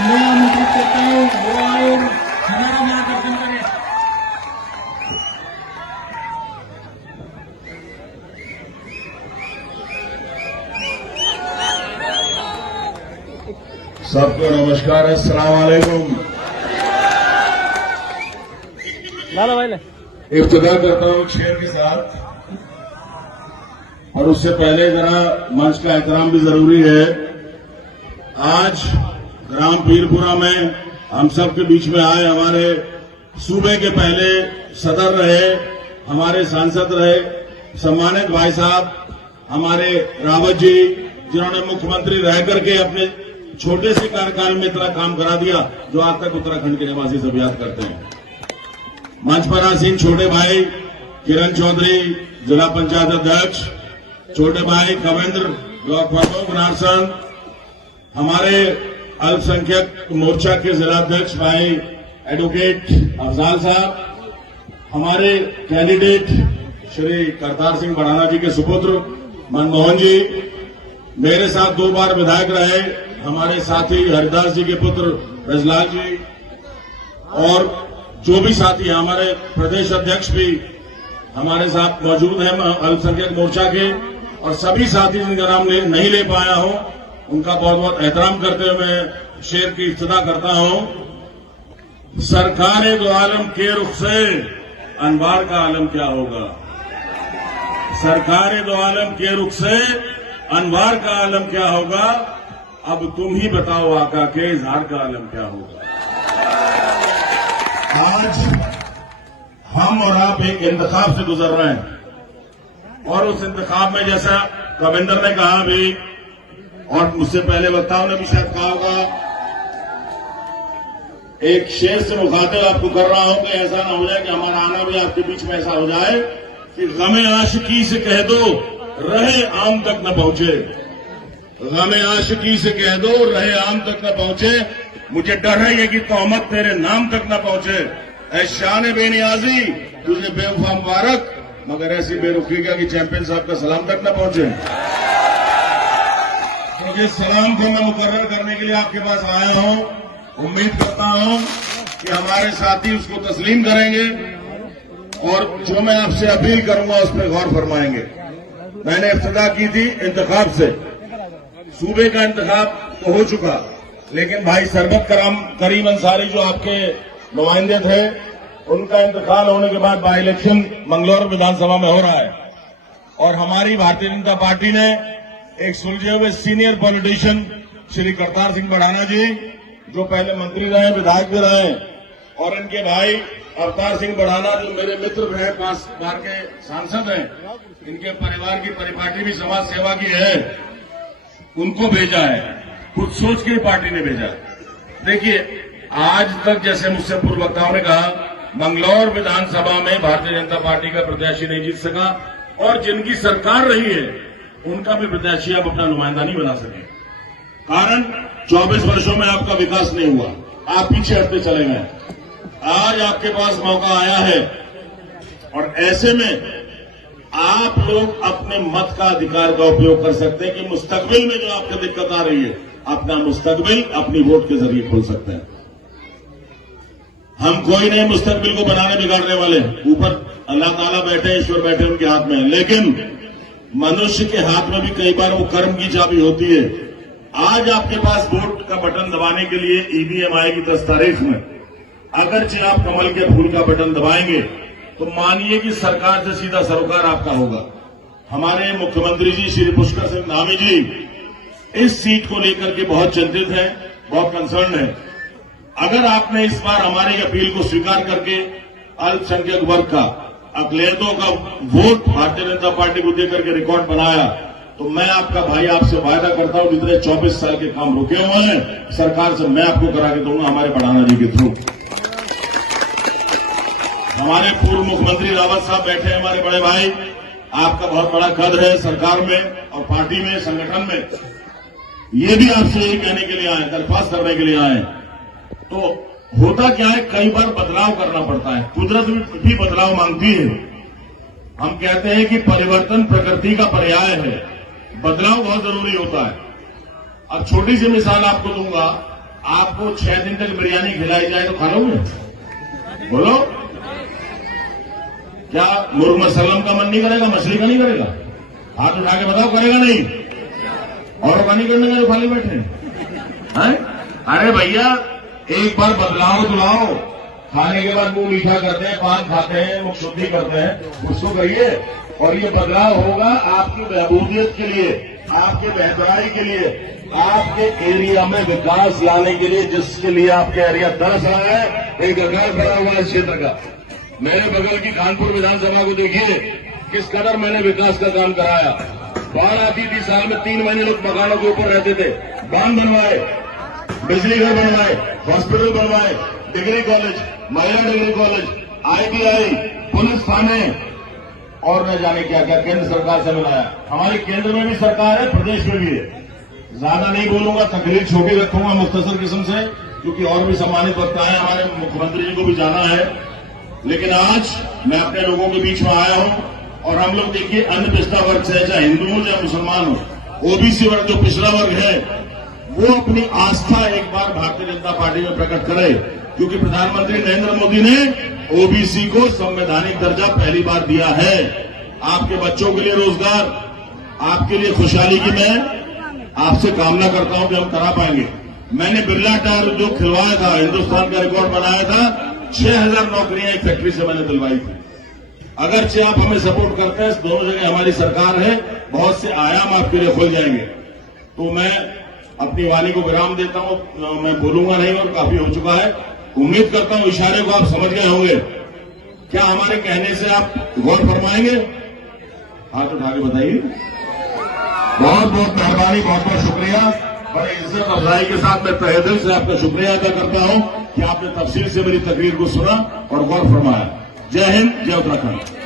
मैं आमंत्रित करता हूँ वो आए और हमारा मार्गदर्शन करें। सबको नमस्कार, अस्सलाम वालेकुम। इब्तिदा करता हूँ शेर के साथ, और उससे पहले जरा मंच का एहतराम भी जरूरी है। आज ग्राम पीरपुरा में हम सब के बीच में आए हमारे सूबे के पहले सदर रहे, हमारे सांसद रहे, सम्मानित भाई साहब हमारे रावत जी, जिन्होंने मुख्यमंत्री रह करके अपने छोटे से कार्यकाल में इतना काम करा दिया जो आज तक उत्तराखंड के निवासी सब याद करते हैं। मंच पर आसीन छोटे भाई किरण चौधरी, जिला पंचायत अध्यक्ष, छोटे भाई कवेंद्र, ब्लॉक प्रमुख नारसन, हमारे अल्पसंख्यक मोर्चा के जिलाध्यक्ष भाई एडवोकेट अफजाल साहब, हमारे कैंडिडेट श्री करतार सिंह बढ़ाना जी के सुपुत्र मनमोहन जी, मेरे साथ 2 बार विधायक रहे हमारे साथी हरिदास जी के पुत्र रजलाल जी, और जो भी साथी हमारे प्रदेश अध्यक्ष भी हमारे साथ मौजूद हैं अल्पसंख्यक मोर्चा के, और सभी साथी जिनका नाम नहीं ले पाया हूं उनका बहुत बहुत एहतराम करते हुए मैं शेर की इब्तिदा करता हूं। सरकारे दो आलम के रुख से अनवार का आलम क्या होगा, सरकारे दो आलम के रुख से अनवार का आलम क्या होगा, अब तुम ही बताओ आका के इजहार का आलम क्या होगा। आज हम और आप एक इंतखाब से गुजर रहे हैं, और उस इंतखाब में जैसा कविंदर ने कहा भी, और मुझसे पहले वक्ताओं ने भी शायद कहा होगा, एक शेर से मुखातिब आपको कर रहा हूं कि ऐसा ना हो जाए कि हमारा आना भी आपके बीच में ऐसा हो जाए कि गमे आशिकी से कह दो रहे आम तक न पहुंचे, गमे आशिकी से कह दो रहे आम तक न पहुंचे, मुझे डर है ये कि तोहमत तेरे नाम तक न पहुंचे, ऐ शान बेनियाजी तुझे बेवफा मुबारक, मगर ऐसी बेरुखी का कि चैंपियन साहब का सलाम तक न पहुंचे। तो जिस सलाम को मैं मुकर्रर करने के लिए आपके पास आया हूं, उम्मीद करता हूं कि हमारे साथी उसको तस्लीम करेंगे, और जो मैं आपसे अपील करूंगा उस पर गौर फरमाएंगे। मैंने इब्तिदा की थी इंतखाब से, सूबे का इंतखाब तो हो चुका, लेकिन भाई सरबत करीम अंसारी जो आपके नुमाइंदे थे, उनका इंतकाल होने के बाद बाई इलेक्शन मंगलौर विधानसभा में हो रहा है, और हमारी भारतीय जनता पार्टी ने एक सुलझे हुए सीनियर पॉलिटिशियन श्री करतार सिंह बढ़ाना जी, जो पहले मंत्री रहे, विधायक भी रहे, और इनके भाई अवतार सिंह बढ़ाना जो मेरे मित्र रहे, 5 बार के सांसद हैं, इनके परिवार की परिपाटी भी समाज सेवा की है, उनको भेजा है, कुछ सोच के पार्टी ने भेजा। देखिए, आज तक जैसे मुझसे पूर्व वक्ताओं ने कहा, मंगलौर विधानसभा में भारतीय जनता पार्टी का प्रत्याशी नहीं जीत सका, और जिनकी सरकार रही है उनका भी प्रत्याशी आप अपना नुमाइंदा नहीं बना सके। कारण 24 वर्षों में आपका विकास नहीं हुआ, आप पीछे हटते चले गए। आज आपके पास मौका आया है, और ऐसे में आप लोग अपने मत का अधिकार का उपयोग कर सकते हैं कि मुस्तकबिल में जो आपको दिक्कत आ रही है, अपना मुस्तकबिल अपनी वोट के जरिए खोल सकते हैं। हम कोई नहीं मुस्तकबिल को बनाने बिगाड़ने वाले, ऊपर अल्लाह ताला बैठे, ईश्वर बैठे, उनके हाथ में है, लेकिन मनुष्य के हाथ में भी कई बार वो कर्म की चाबी होती है। आज आपके पास वोट का बटन दबाने के लिए ईवीएम आएगी 10 तारीख में, अगरचे आप कमल के फूल का बटन दबाएंगे तो मानिए कि सरकार से सीधा सरोकार आपका होगा। हमारे मुख्यमंत्री जी श्री पुष्कर सिंह धामी जी इस सीट को लेकर के बहुत चिंतित हैं, बहुत कंसर्न है। अगर आपने इस बार हमारी अपील को स्वीकार करके अल्पसंख्यक वर्ग का, अकलियतों का वोट भारतीय जनता पार्टी को देकर के रिकॉर्ड बनाया, तो मैं आपका भाई आपसे वायदा करता हूं, जितने 24 साल के काम रुके हुए हैं सरकार से मैं आपको करा के दूंगा, हमारे बढ़ाना जी के थ्रू। हमारे पूर्व मुख्यमंत्री रावत साहब बैठे हैं, हमारे बड़े भाई, आपका बहुत बड़ा कद है सरकार में और पार्टी में, संगठन में। ये भी आपसे यही कहने के लिए आए, दरख्वास्त करने के लिए आए। तो होता क्या है, कई बार बदलाव करना पड़ता है, कुदरत भी बदलाव मांगती है। हम कहते हैं कि परिवर्तन प्रकृति का पर्याय है, बदलाव बहुत जरूरी होता है। अब छोटी सी मिसाल आपको दूंगा, आपको 6 दिन तक बिरयानी खिलाई जाए तो खा लोगे? बोलो, क्या मुर्ग मसलम का मन नहीं करेगा, मछली का नहीं करेगा? हाथ उठा के बताओ, करेगा नहीं? और का नहीं करने का जो खाली बैठे हैं? अरे भैया, एक बार बदलाव तो लाओ। खाने के बाद मुंह मीठा करते हैं, पान खाते हैं, मुख शुद्धि करते हैं, उसको करिए। और ये बदलाव होगा आपकी बहबूदियत के लिए, आपके बेहतराई के लिए, आपके एरिया में विकास लाने के लिए, जिसके लिए आपके एरिया तरस रहा है। एक घर बना हुआ है इस क्षेत्र का। मेरे बगल की कानपुर विधानसभा को देखिए, किस कदर मैंने विकास का काम कराया। बाढ़ आती थी, साल में 3 महीने लोग मकानों के ऊपर रहते थे। बांध बनवाए, बिजली घर बनवाए, हॉस्पिटल बनवाए, डिग्री कॉलेज, महिला डिग्री कॉलेज, ITI, पुलिस थाने और न जाने क्या क्या केंद्र सरकार से मिलाया। हमारे केंद्र में भी सरकार है, प्रदेश में भी है। ज्यादा नहीं बोलूंगा, तकलीफ छोटी रखूंगा मुख्तसर किस्म से, क्योंकि और भी सम्मानित वक्ता है, हमारे मुख्यमंत्री जी को भी जाना है। लेकिन आज मैं अपने लोगों के बीच में आया हूं और हम लोग देखिए, अन्य पिछड़ा वर्ग से, चाहे हिंदू हो चाहे मुसलमान हो, OBC वर्ग जो पिछड़ा वर्ग है, वो अपनी आस्था एक बार भारतीय जनता पार्टी में प्रकट करे, क्योंकि प्रधानमंत्री नरेंद्र मोदी ने OBC को संवैधानिक दर्जा पहली बार दिया है। आपके बच्चों के लिए रोजगार, आपके लिए खुशहाली की मैं आपसे कामना करता हूं कि हम करा पाएंगे। मैंने बिरला टायर जो खिलवाया था, हिंदुस्तान का रिकॉर्ड बनाया था, 6000 नौकरियां एक फैक्ट्री से मैंने दिलवाई थी। अगरचे आप हमें सपोर्ट करते हैं, दोनों जगह हमारी सरकार है, बहुत से आयाम आपके लिए खुल जाएंगे। तो मैं अपनी वाणी को विराम देता हूं, मैं बोलूंगा नहीं और काफी हो चुका है। उम्मीद करता हूं इशारे को आप समझ गए होंगे। क्या हमारे कहने से आप गौर फरमाएंगे? हाथ उठा के बताइए। बहुत बहुत मेहरबानी, बहुत बहुत शुक्रिया। बड़े इज्जत अफजाई के साथ मैं तहे दिल से आपका शुक्रिया अदा करता हूं कि आपने तफसील से मेरी तकरीर को सुना और गौर फरमाया। जय हिंद, जय उत्तराखंड।